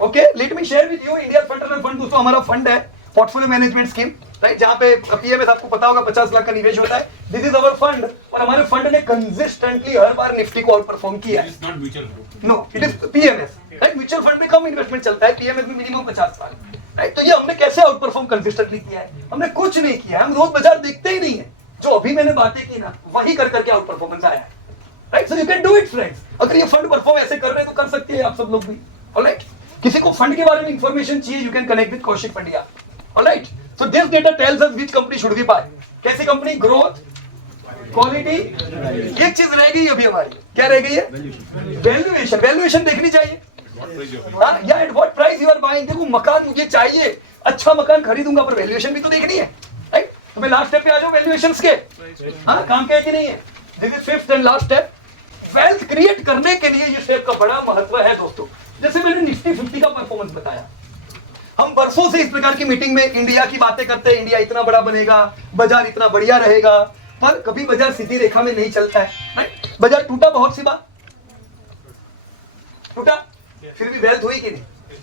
Okay, let me share with you India fund दोस्तों हमारा fund है, पोर्टफोलियो मैनेजमेंट स्कीम, राइट, जहां पे पीएमएस आपको पता होगा 50 लाख का निवेश होता है। दिस इज अवर फंड, और हमारे फंड ने कंसिस्टेंटली हर बार निफ्टी को आउट परफॉर्म किया है। No, it is PMS, right. Mutual fund में कम इन्वेस्टमेंट चलता है, पीएमएस में मिनिमम 50 साल, राइट। तो ये हमने कैसे आउट परफॉर्म कंसिस्टेंटली किया है? हमने कुछ नहीं किया, हम रोज बाजार देखते ही नहीं है, जो अभी मैंने बातें की ना वही कर करके आउट परफॉर्मेंस आया है, right. So you can do it friends. अगर ये फंड परफॉर्म ऐसे कर रहे हैं तो कर सकते हैं आप सब लोग भी, ऑलराइट। किसी को फंड के बारे में इंफॉर्मेशन चाहिए, you can connect with Kaushik Pandya, alright. So this data tells us which company should be buy. कैसी कंपनी? ग्रोथ, क्वालिटी, एक चीज रह गई अभी हमारी, क्या रह गई है? वैल्यूएशन। वैल्यूएशन देखनी चाहिए, या at what price you are buying. देखो मकान मुझे चाहिए, अच्छा मकान खरीदूंगा, पर वैल्यूएशन भी तो देखनी है, राइट। तो मैं लास्ट स्टेप पे आ जाऊं वैल्यूएशंस के, हाँ, काम क्या है कि नहीं है? This is fifth and last step. Wealth create करने के लिए ये स्टेप का बड़ा महत्व है दोस्तों। जैसे मैंने निफ्टी 50 का परफॉर्मेंस बताया, हम बरसों से इस प्रकार की मीटिंग में इंडिया की बातें करते हैं, इंडिया इतना बड़ा बनेगा, बाजार इतना बढ़िया रहेगा, पर कभी बाजार सीधी रेखा में नहीं चलता है, राइट। बाजार टूटा, बहुत सी बात टूटा, फिर भी वेल्थ हुई कि नहीं?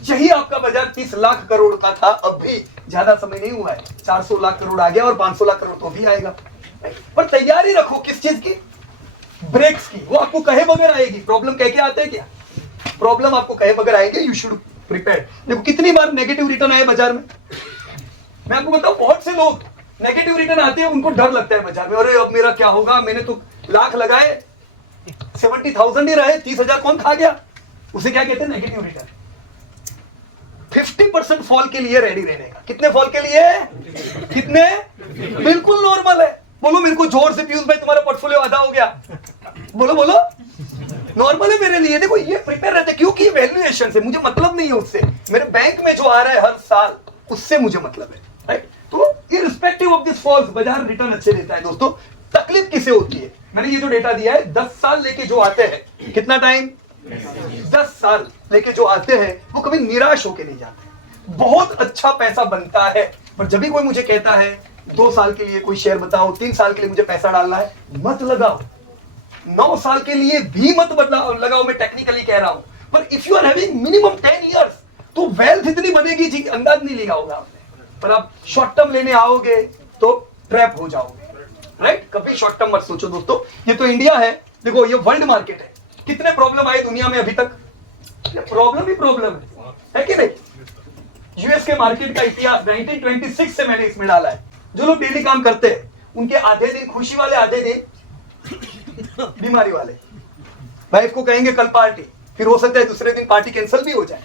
यही आपका बाजार 30 लाख करोड़ का था, अब भी ज्यादा समय नहीं हुआ है, 400 लाख करोड़ आ गया, और 500 लाख करोड़ तो भी आएगा, पर तैयारी रखो किस चीज की? ब्रेक्स की। वो आपको कहे बगैर आएगी। प्रॉब्लम कह के आते हैं क्या? प्रॉब्लम आपको कहे बगैर आएगी, यू शुड प्रिपेयर। देखो कितनी बार नेगेटिव रिटर्न आए बाजार में, मैं आपको बताऊं, बहुत से लोग नेगेटिव रिटर्न आते हैं, उनको डर लगता है बाजार में, अरे अब मेरा क्या होगा, मैंने तो लाख लगाए 70,000 ही रहे, 30,000 कौन खा गया? उसे क्या कहते हैं? Negative return. 50% फॉल के लिए रेडी रहने का। कितने फॉल के लिए? कितने? बिल्कुल नॉर्मल है। बोलो मेरे को जोर से, पीयूष भाई तुम्हारा पोर्टफोलियो आधा हो गया, बोलो बोलो, नॉर्मल है मेरे लिए। देखो ये प्रिपेयर रहते, क्योंकि वैल्यूएशन से मुझे मतलब नहीं है, उससे मेरे बैंक में जो आ रहा है हर साल, उससे मुझे मतलब है, राइट। तो इररिस्पेक्टिव ऑफ दिस फॉल्स, बाजार रिटर्न अच्छे देता है दोस्तों। तकलीफ किसे होती है? मैंने ये जो डेटा दिया है, 10 साल लेके जो आते हैं, कितना टाइम? 10 साल लेके जो आते हैं, वो कभी निराश होके नहीं जाते, बहुत अच्छा पैसा बनता है। पर जब भी कोई मुझे कहता है 2 साल के लिए कोई शेयर बताओ, 3 साल के लिए मुझे पैसा डालना है, मत लगाओ। 9 साल के लिए भी मत लगाओ, मैं टेक्निकली कह रहा हूं। पर if you are having minimum 10 years, तो वेल्थ इतनी बनेगी जी, अंदाज नहीं लगाओगे आपने। पर आप शॉर्ट टर्म लेने आओगे तो ट्रैप हो जाओगे, राइट। कभी शॉर्ट टर्म मत सोचो दोस्तों। ये तो इंडिया है, देखो ये वर्ल्ड मार्केट है। कितने प्रॉब्लम आए दुनिया में अभी तक? प्रॉब्लम ही प्रॉब्लम है कि नहीं? यूएस के मार्केट का इतिहास 1926 से मैंने इसमें डाला है। जो लोग डेली काम करते हैं, उनके आधे दिन खुशी वाले, आधे दिन बीमारी वाले। वाइफ को कहेंगे कल पार्टी, फिर हो सकता है दूसरे दिन पार्टी कैंसिल भी हो जाए,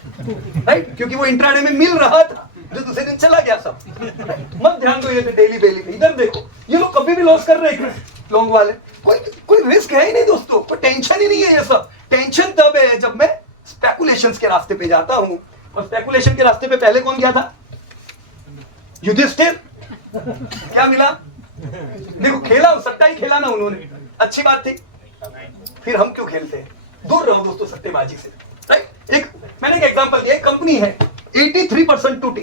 राइट, क्योंकि वो इंट्राडे में मिल रहा था, जो दूसरे दिन चला गया सब। मत ध्यान दो ये डेली बेली पे। इधर देखो, ये लोग कभी भी लॉस कर रहे हैं, लॉन्ग वाले। कोई रिस्क है ही नहीं दोस्तों, कोई टेंशन ही नहीं है। ये सब टेंशन तब है जब मैं स्पेकुलेशंस के रास्ते पे जाता हूं। और स्पेकुलेशन के रास्ते पे पहले कौन गया था? युधिष्ठिर। क्या मिला? देखो खेला, सट्टा ही खेला ना उन्होंने, अच्छी बात थी। फिर हम क्यों खेलते हैं? दूर रहो दोस्तों सट्टेबाजी से, राइट। मैंने एक एग्जांपल दिया, एक कंपनी है 83% टूटी।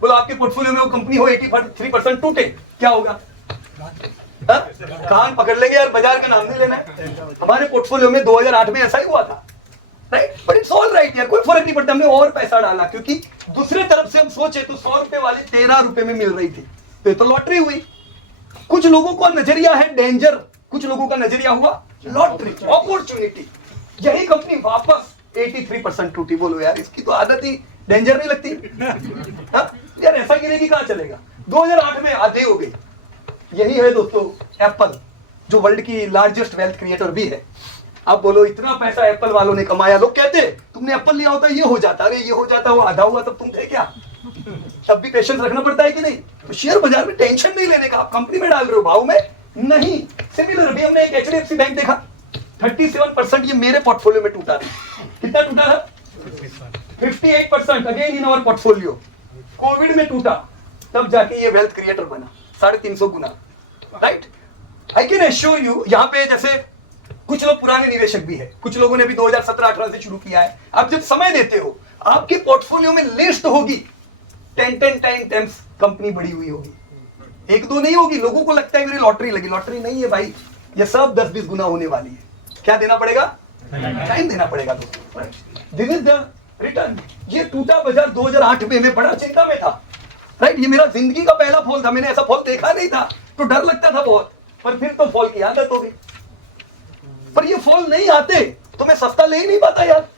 बोलो आपके पोर्टफोलियो में वो कंपनी हो 83% टूटे, क्या होगा? कान पकड़ लेंगे यार, बाजार का नाम नहीं लेना है। हमारे पोर्टफोलियो में 2008 में ऐसा ही हुआ था, right. But it's all right यार, कोई फर्क नहीं पड़ता। हमने और पैसा डाला, क्योंकि दूसरे तरफ से हम सोचे तो 100 रुपए वाली 13 रुपए में मिल रही थी, तो लॉटरी हुई। कुछ लोगों का नजरिया है डेंजर, कुछ लोगों का नजरिया हुआ लॉटरी, अपॉर्चुनिटी। यही कंपनी वापस 83% टूटी। बोलो यार, इसकी तो आदत ही डेंजर नहीं लगती? यार ऐसा गिरेगी कहां चलेगा? 2008 में आधे हो गई। यही है दोस्तों एप्पल, जो वर्ल्ड की लार्जेस्ट वेल्थ क्रिएटर भी है। अब बोलो इतना पैसा एप्पल वालों ने कमाया, लोग कहते तुमने एप्पल लिया होता ये हो जाता, अरे ये हो जाता, वो आधा हुआ तब तुम थे क्या? तब भी पेशेंस रखना पड़ता है कि नहीं? तो शेयर बाजार में टेंशन नहीं लेने का, आप कंपनी में डाल रहे हो, भाव में नहीं। सिमिलर अभी हमने एक एचडीएफसी बैंक देखा, 37% ये मेरे पोर्टफोलियो में टूटा था। कितना टूटा था? 58% again in our portfolio. Covid में टूटा, तब जाके ये वेल्थ क्रिएटर बना 350 गुना, right. I can assure you, यहाँ पे जैसे कुछ लोग पुराने निवेशक भी है, कुछ लोगों ने भी 2017-18 से शुरू किया है। आप जब समय देते हो, आपके पोर्टफोलियो में लिस्ट होगी 10 टाइम्स कंपनी बढ़ी हुई होगी, 1-2 नहीं होगी। लोगों को लगता है मेरी लॉटरी लगी, लॉटरी नहीं है भाई, ये सब 10-20 गुना होने वाली है। क्या देना पड़ेगा? टाइम देना पड़ेगा दोस्तों। This is the return. ये टूटा बाजार 2008 में, मैं बड़ा चिंता में था, राइट। ये मेरा जिंदगी का पहला फॉल था, मैंने ऐसा फॉल देखा नहीं था, तो डर लगता था बहुत, पर फिर तो फॉल की आदत हो गई। पर ये फॉल नहीं आते तो मैं सस्ता ले ही नहीं पाता यार।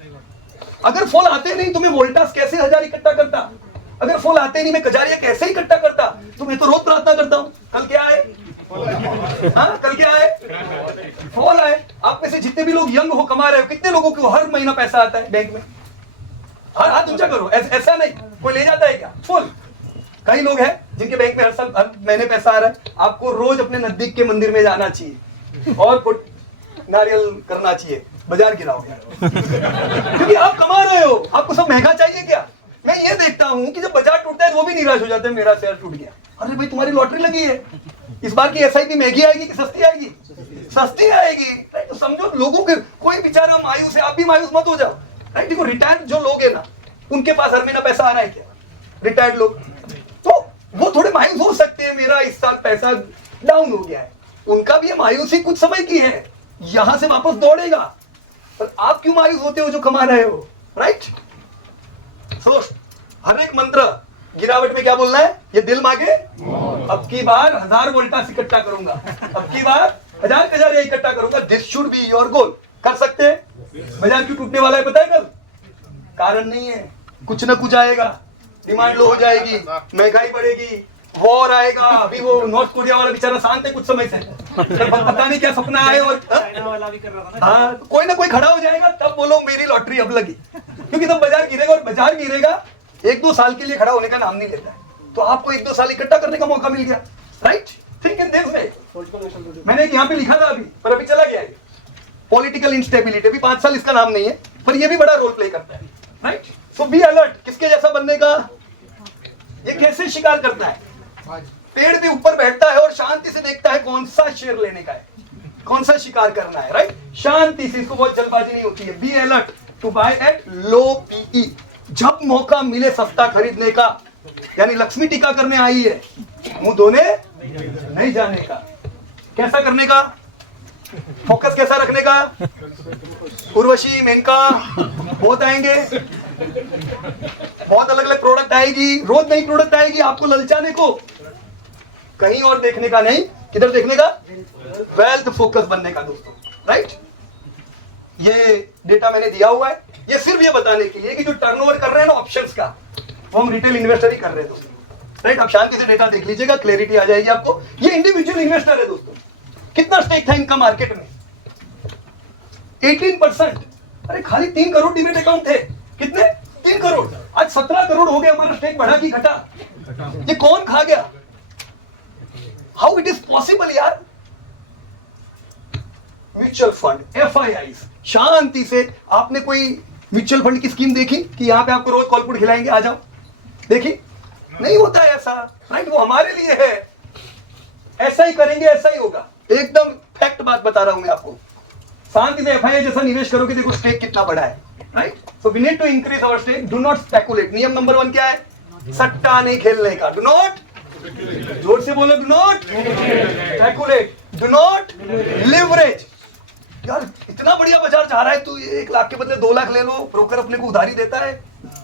अगर फॉल आते नहीं तो मैं वोल्टास कैसे 1000 इकट्ठा करता, अगर फॉल आते नहीं मैं कजारिया कैसे इकट्ठा करता। तो मैं तो रोज प्रार्थना करता हूँ कल क्या आए, हाँ कल क्या आए, फॉल आए। आप में से जितने भी लोग यंग हो, कमा रहे हो, कितने लोगों को हर महीना पैसा आता है बैंक में? हाँ हाथ ऊंचा करो। ऐसा नहीं कोई ले जाता है क्या फुल? कई लोग हैं जिनके बैंक में हर साल हर महीने पैसा आ रहा है। आपको रोज अपने नजदीक के मंदिर में जाना चाहिए और नारियल करना चाहिए, बाजार गिराओगे क्योंकि आप कमा रहे हो। आपको सब महंगा चाहिए क्या? मैं ये देखता हूँ कि जब बाजार टूटता है वो भी निराश हो जाते हैं, मेरा शेयर टूट गया। अरे भाई तुम्हारी लॉटरी लगी है, इस बार की SIP महंगी आएगी कि सस्ती आएगी? सस्ती आएगी। तो समझो लोगों के, कोई बेचारा मायूस है, आप भी मायूस मत हो जाओ, राइट। देखो रिटायर्ड जो लोग है ना, उनके पास हर महीना पैसा आ रहा है क्या? रिटायर्ड लोग तो वो थोड़े मायूस हो सकते हैं, मेरा इस साल पैसा डाउन हो गया है। उनका भी मायूसी कुछ समय की है, यहां से वापस दौड़ेगा। पर आप क्यों मायूस होते हो जो कमा रहे हो, राइट। सोच, हर एक मंत्र गिरावट में क्या बोलना है? ये दिल मांगे अब की बार 1000 वोल्टास इकट्ठा करूंगा, अब की बार 1000 कजारिया इकट्ठा करूंगा। This should be your goal. कर सकते हैं? बाजार क्यों टूटने वाला है पता है कल? कारण नहीं है, कुछ ना कुछ आएगा, डिमांड लो हो जाएगी, महंगाई बढ़ेगी, वॉर आएगा। अभी वो नॉर्थ कोरिया वाला बेचारा शांत है कुछ समय से, पता नहीं क्या सपना आए, और हाँ कोई ना कोई खड़ा हो जाएगा, तब बोलो मेरी लॉटरी अब लगी। क्योंकि तब बाजार गिरेगा, और बाजार गिरेगा 1-2 साल के लिए खड़ा होने का नाम नहीं लेता है। तो आपको 1-2 साल इकट्ठा करने का मौका मिल गया, right. Think in this way. मैंने यहाँ पे लिखा था अभी, पर अभी चला गया है। पॉलिटिकल इंस्टेबिलिटी, अभी 5 साल इसका नाम नहीं है, पर ये भी बड़ा रोल प्ले करता है, राइट। So be alert. किसके जैसा बनने का? ये कैसे शिकार करता है? पेड़ पे ऊपर बैठता है और शांति से देखता है कौन सा शेर लेने का है, कौन सा शिकार करना है, राइट। शांति से, इसको बहुत जल्दबाजी नहीं होती है। Be alert to buy at low PE। जब मौका मिले सस्ता खरीदने का, यानी लक्ष्मी टीका करने आई है, मुंह धोने नहीं जाने का। कैसा करने का? फोकस कैसा रखने का? उर्वशी, मेनका बहुत आएंगे, बहुत अलग अलग प्रोडक्ट आएगी, रोज नई प्रोडक्ट आएगी आपको ललचाने को। कहीं और देखने का नहीं, किधर देखने का? वेल्थ फोकस बनने का दोस्तों, राइट। ये डेटा मैंने दिया हुआ है, ये सिर्फ ये बताने के लिए कि जो टर्नओवर कर रहे हैं ना ऑप्शंस का, वो हम रिटेल इन्वेस्टर ही कर रहे हैं दोस्तों, राइट। आप शांति से डेटा देख लीजिएगा, क्लैरिटी आ जाएगी आपको। ये इंडिविजुअल इन्वेस्टर है दोस्तों। कितना स्टेक था इनका मार्केट में? 18%। अरे खाली 3 करोड़ डीमेट अकाउंट थे। कितने? 3 करोड़। आज 17 करोड़ हो गए। हमारा स्टेक बढ़ा कि घटा? ये कौन खा गया? हाउ इट इज पॉसिबल यार? Mutual fund, FIIs। शांति से, आपने कोई म्यूचुअल फंड की स्कीम देखी कि यहाँ पे आपको रोज कॉलपुट खिलाएंगे, आ जाओ? देखी? नहीं होता है ऐसा, राइट। वो हमारे लिए है, ऐसा ही करेंगे, ऐसा ही होगा। एकदम फैक्ट बात बता रहा हूं मैं आपको। शांति से FII जैसा निवेश करोगे, देखो स्टेक कितना बड़ा है, right. So we need to increase our stake. Do not speculate. नियम नंबर 1 क्या है? सट्टा नहीं खेलने का। डू नॉट, जोर से बोलो, do not speculate, do not leverage. यार इतना बढ़िया बाजार जा रहा है, तू 1 लाख के बदले 2 लाख ले लो, ब्रोकर अपने को उधारी देता है,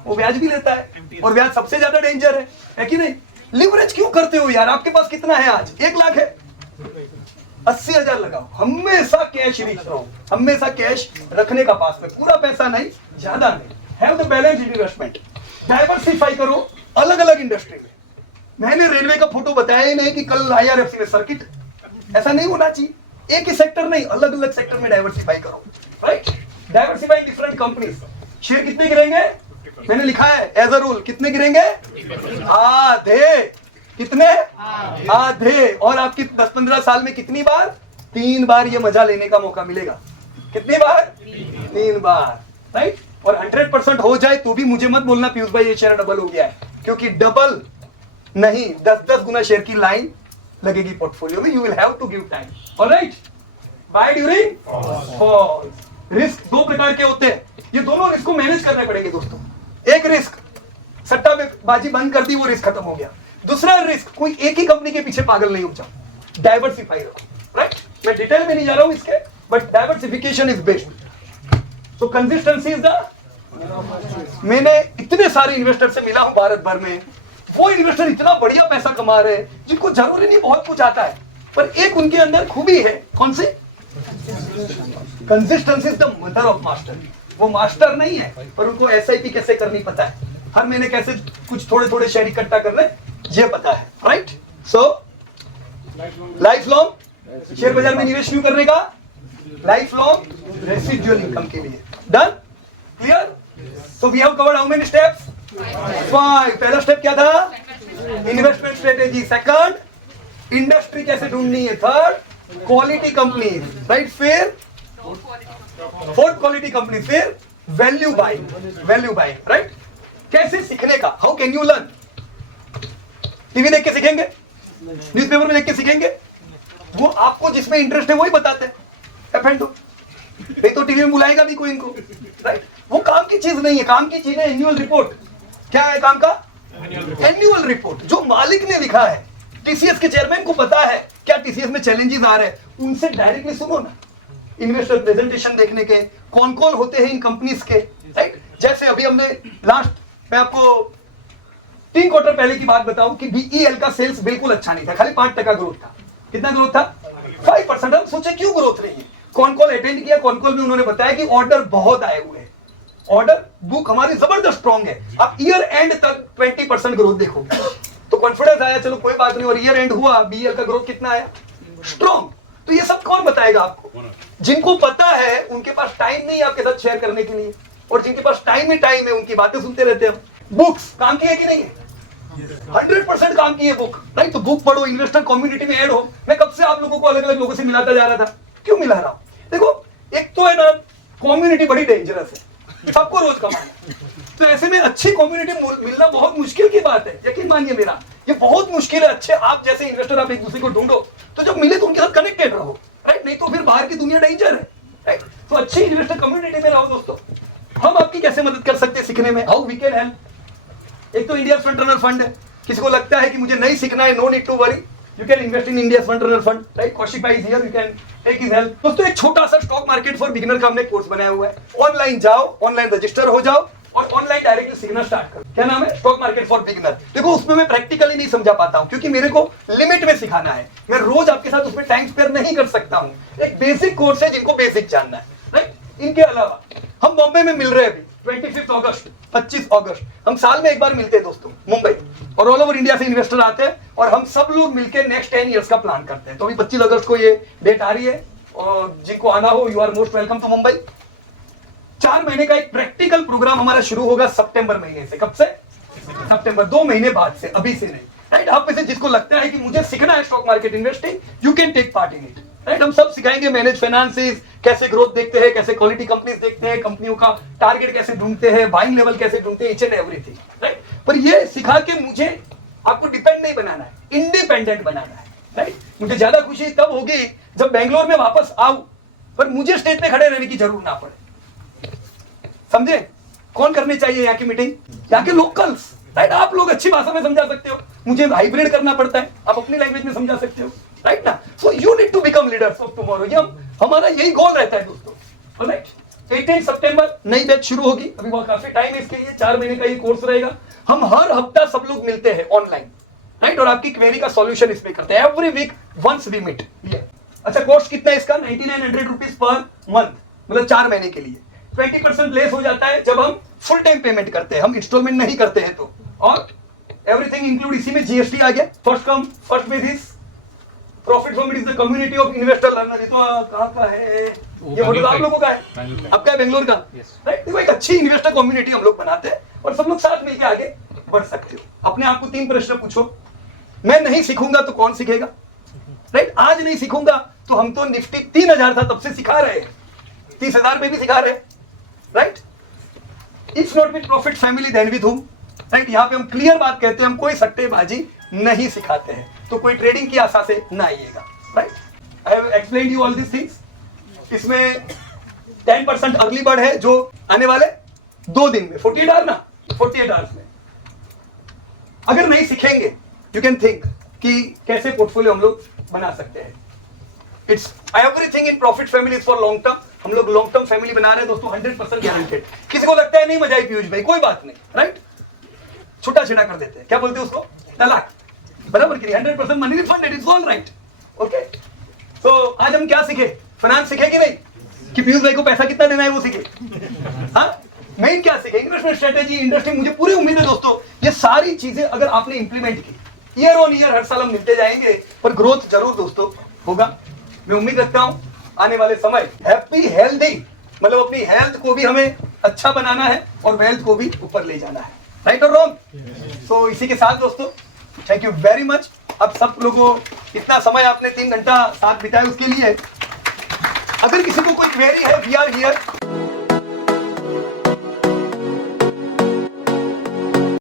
वो ब्याज भी लेता है, और ब्याज सबसे ज्यादा डेंजर है कि नहीं? लिवरेज क्यों करते हो यार? आपके पास कितना है आज? 1 लाख है, 80,000 लगाओ। हमेशा कैश रिच रहो, हमेशा कैश रखने का पास में, पूरा पैसा नहीं, ज्यादा नहीं। Have the balance investment. Diversify करो अलग अलग इंडस्ट्री में। मैंने रेलवे का फोटो बताया ही नहीं कि कल IRFC में सर्किट, ऐसा नहीं होना चाहिए। एक ही सेक्टर नहीं, अलग अलग सेक्टर में डाइवर्सिफाई करो, right. Diversify different companies. Share कितने गिरेंगे? मैंने लिखा है एज अ रूल, कितने गिरेंगे? आधे। कितने? आधे। और आपकी 10-15 साल में कितनी बार? 3 बार ये मजा लेने का मौका मिलेगा। कितनी बार? 3 बार, राइट। और 100% हो जाए तो भी मुझे मत बोलना पीयूष भाई ये शेयर डबल हो गया है, क्योंकि डबल नहीं, 10-10 गुना शेयर की लाइन लगेगी पोर्टफोलियो में। You will have to give time, alright. Buy during fall. Risk 2 प्रकार के होते हैं, ये दोनों रिस्क को मैनेज करने पड़ेंगे दोस्तों। एक रिस्क, सट्टा में बाजी बंद कर दी, वो रिस्क खत्म हो गया। दूसरा रिस्क, कोई एक ही कंपनी के पीछे पागल नहीं हो जाओ, डाइवर्सिफाई रखो, राइट। मैं डिटेल में नहीं जा रहा हूं इसके, but diversification is best. So consistency is the मैंने इतने सारे इन्वेस्टर से मिला हूं भारत भर में, वो इन्वेस्टर इतना बढ़िया पैसा कमा रहे हैं जिनको जरूरी नहीं बहुत कुछ आता है, पर एक उनके अंदर खूबी है, कौन सी? Consistency is the mother of master. वो मास्टर नहीं है पर उनको एसआईपी कैसे करनी पता है, हर महीने कैसे कुछ थोड़े थोड़े शेयर इकट्ठा करने ये पता है, right? So life long share बाजार में निवेश क्यों करने का? लाइफ लॉन्ग रेसिडुअल इनकम के लिए। Done? Clear? So we have covered how many steps? 5। पहला स्टेप क्या था? Investment strategy. सेकंड, इंडस्ट्री कैसे ढूंढनी है। Third, quality company, right? फिर फोर्थ, क्वालिटी कंपनी। फिर value buying, value buying, right? कैसे सीखने का? How can you learn? TV देख के सीखेंगे? न्यूज़पेपर में देख के सीखेंगे? वो आपको जिसमें इंटरेस्ट है वही बताते हैं। नहीं तो टीवी में बुलाएगा भी कोई इनको, राइट? वो काम की चीज नहीं है, काम की चीज है एनुअल रिपोर्ट। क्या है काम का? एनुअल रिपोर्ट जो मालिक ने लिखा है। टीसीएस के चेयरमैन को पता है क्या टीसीएस में चैलेंजेस आ रहे हैं, उनसे डायरेक्टली सुनो ना। इन्वेस्टर प्रेजेंटेशन देखने के, कौन कौन होते हैं इन कंपनीज के, राइट? जैसे अभी हमने लास्ट, मैं आपको 3 क्वार्टर पहले की बात बताऊं कि बीईएल का सेल्स बिल्कुल अच्छा नहीं था, खाली 5% ग्रोथ था। कितना ग्रोथ था? 5%। हम सोचे क्यों ग्रोथ नहीं है, कौन कॉल अटेंड किया, कौन कॉल में उन्होंने बताया कि ऑर्डर बहुत आए हुए हैं, ऑर्डर बुक हमारी जबरदस्त स्ट्रॉन्ग है। आप ईयर एंड तक 20% ग्रोथ देखोगे तो कॉन्फिडेंस आया, चलो कोई बात नहीं। और ईयर एंड हुआ, बीईएल का ग्रोथ कितना आया? स्ट्रॉन्ग। तो ये सब कौन बताएगा आपको? जिनको पता है उनके पास टाइम नहीं है आपके साथ शेयर करने के लिए, और जिनके पास टाइम ही टाइम है उनकी बातें सुनते रहते हैं। बुक्स काम की है कि नहीं है? 100% काम की है बुक, राइट? तो बुक पढ़ो, इन्वेस्टर कम्युनिटी में ऐड हो। मैं कब से आप लोगों को अलग अलग लोगों से मिलाता जा रहा था, क्यों मिला रहा हूं? देखो, एक तो है ना, कम्युनिटी बड़ी डेंजरस है, सबको रोज कमाना। तो ऐसे में अच्छी कम्युनिटी मिलना बहुत मुश्किल की बात है, यकीन मानिए मेरा, ये बहुत मुश्किल है। अच्छे आप जैसे इन्वेस्टर आप एक दूसरे को ढूंढो, तो जब मिले तो उनके साथ कनेक्टेड रहो, राइट? नहीं तो फिर बाहर की दुनिया डेंजर है, राइट? तो अच्छी इन्वेस्टर कम्युनिटी में रहो दोस्तों। हम आपकी कैसे मदद कर सकते हैं सीखने में? How we can help? एक तो इंडिया फ्रंट रनर फंड है। किसी को लगता है कि मुझे नहीं सीखना है, no need to worry, you can invest in India front runner fund, right? Kaushik भाई is here, you can take his help. दोस्तों, एक छोटा सा स्टॉक मार्केट फॉर बिगिनर का हमने कोर्स बनाया हुआ है। ऑनलाइन जाओ, ऑनलाइन रजिस्टर हो जाओ और ऑनलाइन डायरेक्टली सीखना स्टार्ट करो। क्या नाम है? Stock market for beginner. देखो, उसमें मैं प्रैक्टिकली नहीं समझा पाता हूं क्योंकि मेरे को लिमिट में सिखाना है, मैं रोज आपके साथ उसमें टाइम स्पेयर नहीं कर सकता हूं। एक बेसिक कोर्स है जिनको बेसिक जानना है, राइट? इनके अलावा हम बॉम्बे में मिल रहे हैं अभी 25 अगस्त, 25 अगस्त। हम साल में एक बार मिलते हैं दोस्तों, मुंबई, और ऑल ओवर इंडिया से इन्वेस्टर आते हैं और हम सब लोग मिलकर नेक्स्ट 10 इयर्स का प्लान करते हैं। तो अभी 25 अगस्त को ये डेट आ रही है और जिनको आना हो, you are most welcome to Mumbai. 4 महीने का एक प्रैक्टिकल प्रोग्राम हमारा शुरू होगा सितंबर महीने से। कब से? सितंबर, 2 महीने बाद से, अभी से नहीं, राइट? आप में से जिसको लगता है कि मुझे सीखना है stock market investing, you can take part in it, right? हम सब सिखाएंगे, मैनेज फाइनेंसेस, कैसे ग्रोथ देखते हैं, कैसे क्वालिटी कंपनीज देखते हैं, कंपनियों का टारगेट कैसे ढूंढते हैं, बाइंग लेवल कैसे ढूंढते हैं, ईच एंड एवरीथिंग, राइट? पर ये सिखा के मुझे आपको डिपेंड नहीं बनाना है, इंडिपेंडेंट बनाना है, राइट? मुझे ज्यादा खुशी तब होगी जब बेंगलोर में वापस आऊं पर मुझे स्टेज पे खड़े रहने की जरूरत ना पड़े। समझे? कौन करनी चाहिए यहाँ की मीटिंग? यहाँ के लोकल्स, राइट? आप लोग अच्छी भाषा में समझा सकते हो, मुझे हाइब्रिड करना पड़ता है, आप अपनी लैंग्वेज में समझा सकते हो, राइट ना? So you need to become leaders of tomorrow. ये हमारा यही गोल रहता है दोस्तों, राइट? 18 सितंबर नई बैच शुरू होगी, अभी बहुत काफी टाइम है इसके लिए, 4 महीने का ये कोर्स रहेगा। हम हर हफ्ता सब लोग मिलते हैं ऑनलाइन, राइट? और आपकी क्वेरी का सॉल्यूशन इसमें करते हैं, every week once we meet. अच्छा, कोर्स कितना है इसका? 9900 रुपीज पर मंथ, मतलब 4 महीने के लिए। 20% लेस हो जाता है जब हम फुल टाइम पेमेंट करते हैं, हम इंस्टॉलमेंट नहीं करते हैं तो। और एवरीथिंग इंक्लूड, इसी में जीएसटी आ गया। First come first basis, profit from it is the community of investor learner. ये तो कहां का है? ये होटल आप लोगों का है, आपका है बेंगलोर का, राइट? देखो, एक अच्छी इन्वेस्टर कम्युनिटी हम लोग बनाते हैं और सब लोग साथ मिलकर आगे बढ़ सकते हो। अपने आप को 3 प्रश्न पूछो, मैं नहीं सीखूंगा तो कौन सीखेगा, राइट? आज नहीं सीखूंगा तो हम तो निफ्टी 3000 था तब से सिखा रहे हैं, 30,000 पे भी सिखा रहे हैं, right? It's not with profit family then with whom, right? यहाँ पे हम क्लियर बात कहते हैं, हम कोई सट्टेबाजी नहीं सिखाते हैं, तो कोई ट्रेडिंग की आशा से ना आइएगा, right? I have explained you all this things. इसमें 10% अर्ली बर्ड है जो आने वाले 2 दिन में, 48 आवर ना, 48 आवर्स में। अगर नहीं सीखेंगे, यू कैन थिंक कि कैसे पोर्टफोलियो हम लोग बना सकते हैं। It's everything in profit family is for long term. हम लोग लॉन्ग टर्म फैमिली बना रहे हैं दोस्तों, 100% गारंटेड। किसी को लगता है नहीं मजा आई पीयूष भाई, कोई बात नहीं, राइट, छुट्टा छिड़ा कर देते हैं, क्या बोलते हैं उसको, तलाक, बराबर की 100% money refunded, it's all right, okay. तो आज हम क्या सीखे, फाइनेंस सीखे कि नहीं, कि पीयूष भाई को पैसा कितना देना है वो सीखे, हाँ, मेन क्या सीखे, इन्वेस्टमेंट स्ट्रेटेजी, इंडस्ट्री। मुझे पूरी उम्मीद है दोस्तों ये सारी चीजें अगर आपने इंप्लीमेंट की, ईयर ऑन ईयर हर साल हम मिलते जाएंगे, पर ग्रोथ जरूर दोस्तों होगा। मैं उम्मीद रखता हूं आने वाले समय हैप्पी हेल्दी, मतलब अपनी हेल्थ को भी हमें अच्छा बनाना है और वेल्थ को भी ऊपर ले जाना है, राइट और रॉन्ग। सो इसी के साथ दोस्तों थैंक यू वेरी मच। अब सब लोगों इतना समय आपने 3 घंटा साथ बिताया उसके लिए, अगर किसी को कोई क्वेरी है, वी आर हियर।